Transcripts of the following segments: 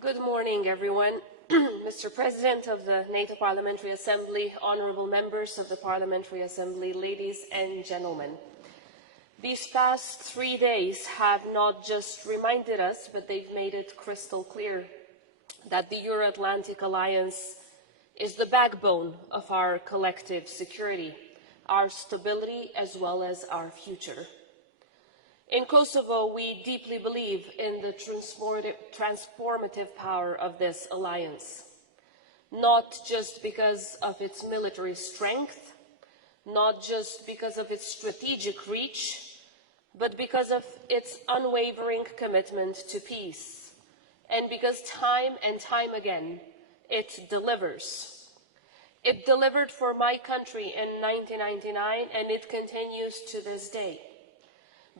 Good morning, everyone. Mr. President of the NATO Parliamentary Assembly, honorable members of the Parliamentary Assembly, ladies and gentlemen. These past 3 days have not just reminded us, but they've made it crystal clear that the Euro-Atlantic alliance is the backbone of our collective security, our stability, as well as our future. In Kosovo, we deeply believe in the transformative power of this alliance, not just because of its military strength, not just because of its strategic reach, but because of its unwavering commitment to peace, and because time and time again, it delivers. It delivered for my country in 1999, and it continues to this day.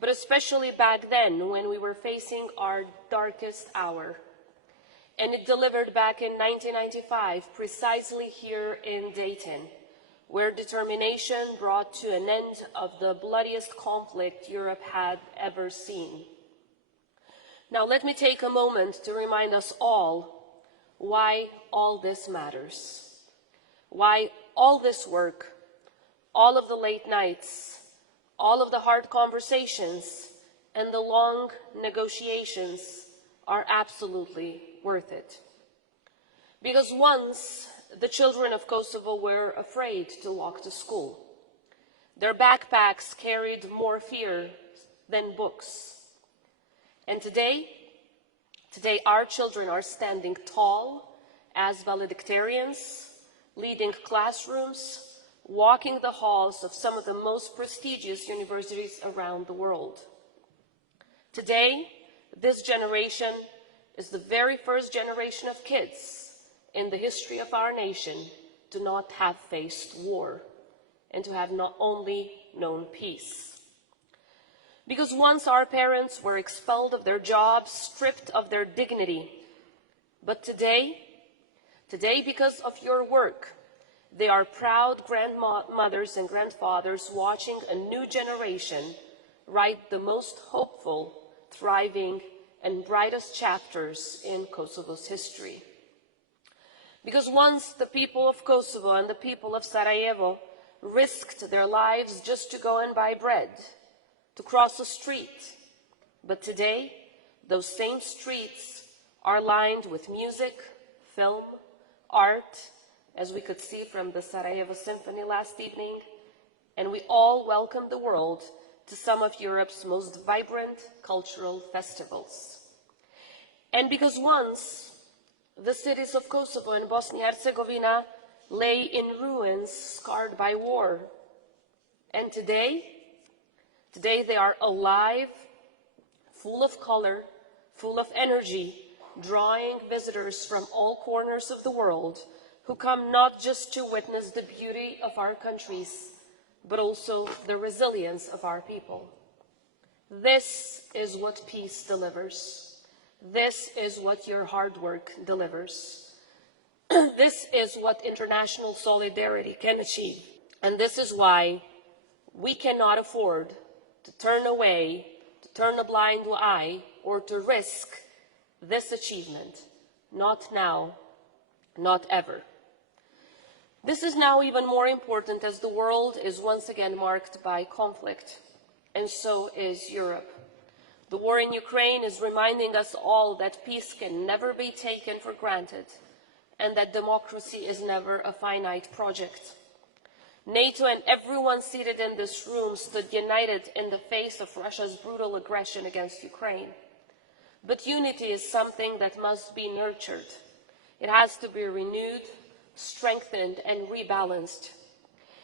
But especially back then, when we were facing our darkest hour. And it delivered back in 1995, precisely here in Dayton, where determination brought to an end of the bloodiest conflict Europe had ever seen. Now let me take a moment to remind us all why all this matters, why all this work, all of the late nights, all of the hard conversations and the long negotiations are absolutely worth it. Because once the children of Kosovo were afraid to walk to school. Their backpacks carried more fear than books. And today our children are standing tall as valedictorians, leading classrooms, walking the halls of some of the most prestigious universities around the world. Today, this generation is the very first generation of kids in the history of our nation to not have faced war and to have not only known peace. Because once our parents were expelled of their jobs, stripped of their dignity, but today, because of your work, they are proud grandmothers and grandfathers watching a new generation write the most hopeful, thriving, and brightest chapters in Kosovo's history. Because once the people of Kosovo and the people of Sarajevo risked their lives just to go and buy bread, to cross a street, but today those same streets are lined with music, film, art, as we could see from the Sarajevo Symphony last evening, and we all welcome the world to some of Europe's most vibrant cultural festivals. And because once the cities of Kosovo and Bosnia-Herzegovina lay in ruins scarred by war, and today they are alive, full of color, full of energy, drawing visitors from all corners of the world who come not just to witness the beauty of our countries, but also the resilience of our people. This is what peace delivers. This is what your hard work delivers. This is what international solidarity can achieve. And this is why we cannot afford to turn away, to turn a blind eye, or to risk this achievement. Not now, not ever. This is now even more important as the world is once again marked by conflict, and so is Europe. The war in Ukraine is reminding us all that peace can never be taken for granted, and that democracy is never a finite project. NATO and everyone seated in this room stood united in the face of Russia's brutal aggression against Ukraine. But unity is something that must be nurtured. It has to be renewed, strengthened, and rebalanced.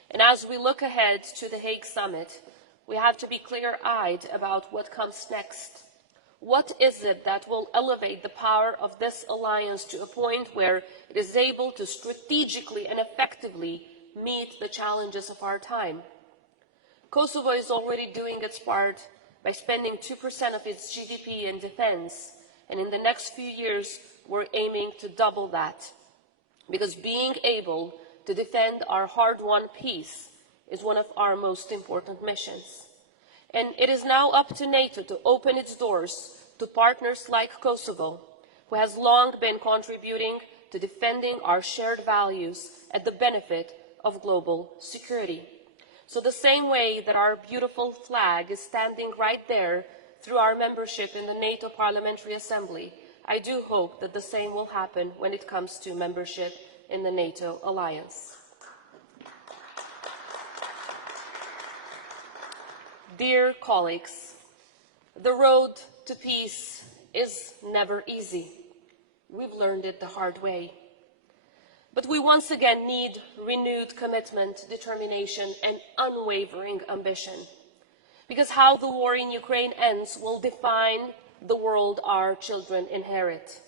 And as we look ahead to the Hague Summit, we have to be clear-eyed about what comes next. What is it that will elevate the power of this alliance to a point where it is able to strategically and effectively meet the challenges of our time? Kosovo is already doing its part by spending 2% of its GDP in defense, and in the next few years, we're aiming to double that. Because being able to defend our hard-won peace is one of our most important missions. And it is now up to NATO to open its doors to partners like Kosovo, who has long been contributing to defending our shared values at the benefit of global security. So the same way that our beautiful flag is standing right there through our membership in the NATO Parliamentary Assembly, I do hope that the same will happen when it comes to membership in the NATO alliance. Dear colleagues, the road to peace is never easy. We've learned it the hard way. But we once again need renewed commitment, determination, and unwavering ambition. Because how the war in Ukraine ends will define the world our children inherit.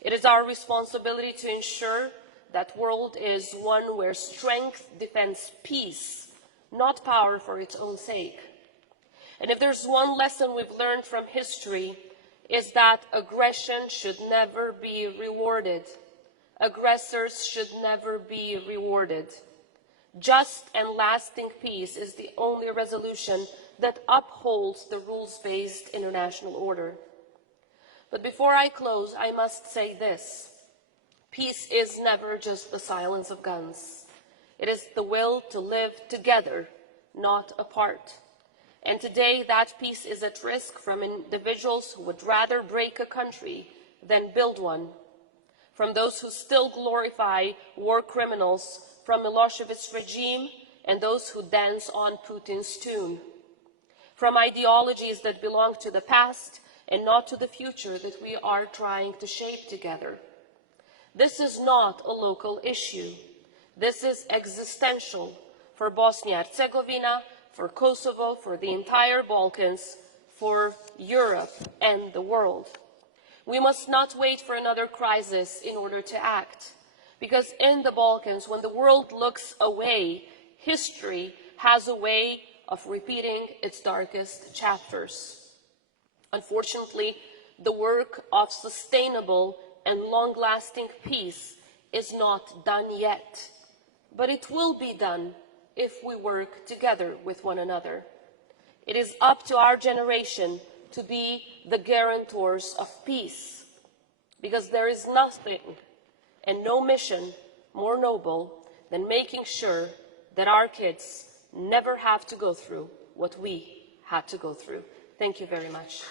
It is our responsibility to ensure that world is one where strength defends peace, not power for its own sake. And if there's one lesson we've learned from history, is that aggression should never be rewarded. Aggressors should never be rewarded. Just and lasting peace is the only resolution that upholds the rules-based international order. But before I close, I must say this. Peace is never just the silence of guns. It is the will to live together, not apart. And today that peace is at risk from individuals who would rather break a country than build one. From those who still glorify war criminals from Milosevic's regime and those who dance on Putin's tune. From ideologies that belong to the past and not to the future that we are trying to shape together. This is not a local issue. This is existential for Bosnia-Herzegovina, for Kosovo, for the entire Balkans, for Europe and the world. We must not wait for another crisis in order to act, because in the Balkans, when the world looks away, history has a way of repeating its darkest chapters. Unfortunately, the work of sustainable and long-lasting peace is not done yet, but it will be done if we work together with one another. It is up to our generation to be the guarantors of peace, because there is nothing and no mission more noble than making sure that our kids never have to go through what we had to go through. Thank you very much.